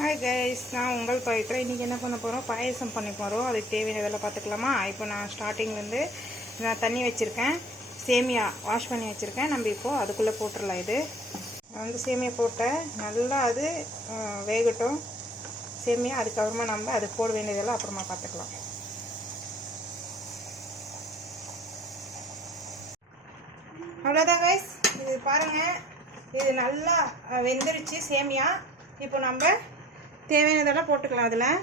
Hi guys, நான் உங்கள் பவித்ரா. இன்றைக்கி என்ன பண்ண போகிறோம்? பாயசம் பண்ணி போகிறோம். அதுக்கு தேவையானதெல்லாம் பார்த்துக்கலாமா? இப்போ நான் ஸ்டார்டிங்லேருந்து நான் தண்ணி வச்சுருக்கேன், சேமியா வாஷ் பண்ணி வச்சுருக்கேன். நம்ம இப்போது அதுக்குள்ளே போட்டுடலாம். இது வந்து சேமியா போட்டேன், நல்லா அது வேகட்டும் சேமியா. அதுக்கப்புறமா நம்ம அது போட வேண்டியதெல்லாம் அப்புறமா பார்த்துக்கலாம். அவ்வளோதான் கைஸ், இது பாருங்கள், இது நல்லா வெந்துருச்சு சேமியா. இப்போ நம்ம தேவையானதெல்லாம் போட்டுக்கலாம். அதில்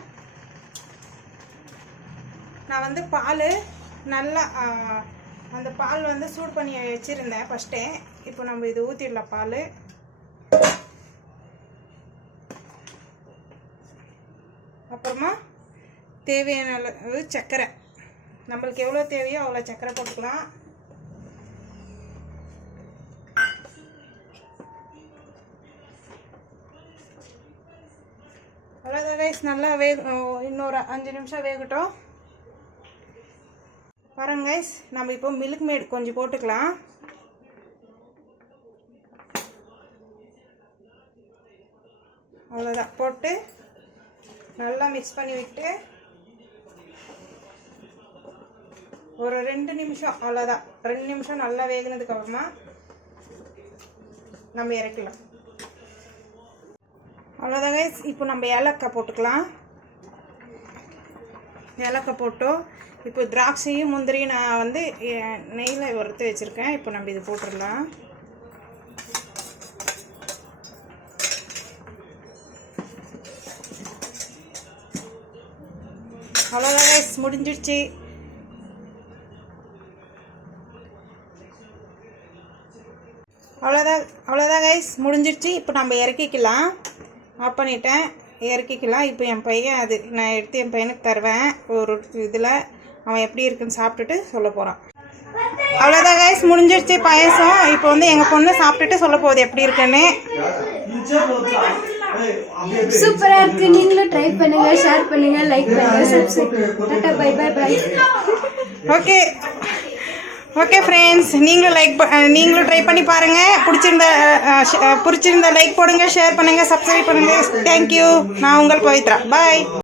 நான் வந்து பால் நல்லா அந்த பால் வந்து சூடு பண்ணி வச்சுருந்தேன் ஃபஸ்ட்டே. இப்போ நம்ம இது ஊற்றிடலாம். பால் அப்புறமா தேவையான அளவு சர்க்கரை, நம்மளுக்கு எவ்வளோ தேவையோ அவ்வளோ சர்க்கரை போட்டுக்கலாம். அவ்வளோதான் ரைஸ், நல்லா இன்னொரு 5 நிமிஷம் வேகட்டும். பாருங்க கைஸ், நம்ம இப்போ மில்க் மேட் கொஞ்சம் போட்டுக்கலாம். அவ்வளோதான், போட்டு நல்லா மிக்ஸ் பண்ணி விட்டு ஒரு 2 நிமிஷம், அவ்வளோதான் 2 நிமிஷம் நல்லா வேகினதுக்கு அப்புறமா நம்ம இறக்கலாம். அவ்வளோதான் கைஸ், இப்போ நம்ம ஏலக்காய் போட்டுக்கலாம். ஏலக்காய் போட்டோம். இப்போ திராட்சையும் முந்திரியும் நான் வந்து நெய்யில் வறுத்து வச்சுருக்கேன். இப்போ நம்ம இது போட்டுடலாம். அவ்வளோதான் கைஸ், முடிஞ்சிடுச்சு. அவ்வளோதான் கைஸ், முடிஞ்சிடுச்சு. இப்போ நம்ம இறக்கிக்கலாம். ஆஃப் பண்ணிட்டேன், இறக்கிக்கலாம். இப்போ என் பையன் அது நான் எடுத்து என் பையனுக்கு தருவேன். ஒரு இதில் அவன் எப்படி இருக்குன்னு சாப்பிட்டுட்டு சொல்ல போகிறான். அவ்வளோதான் கைஸ், முடிஞ்சிடுச்சு பாயசம். இப்போ வந்து எங்கள் பொண்ணு சாப்பிட்டுட்டு சொல்ல போகுது எப்படி இருக்குன்னு. சூப்பரா இருக்கு. நீங்களும் ட்ரை பண்ணுங்க, ஷேர் பண்ணுங்க, லைக் பண்ணுங்க, subscribe. Tata, bye bye bye. Okay friends, நீங்களும் ட்ரை பண்ணி பாருங்கள். பிடிச்சிருந்தா லைக் போடுங்க, ஷேர் பண்ணுங்கள், சப்ஸ்கிரைப் பண்ணுங்கள். தேங்க்யூ. நான் உங்கள் பவித்ரா. பாய்.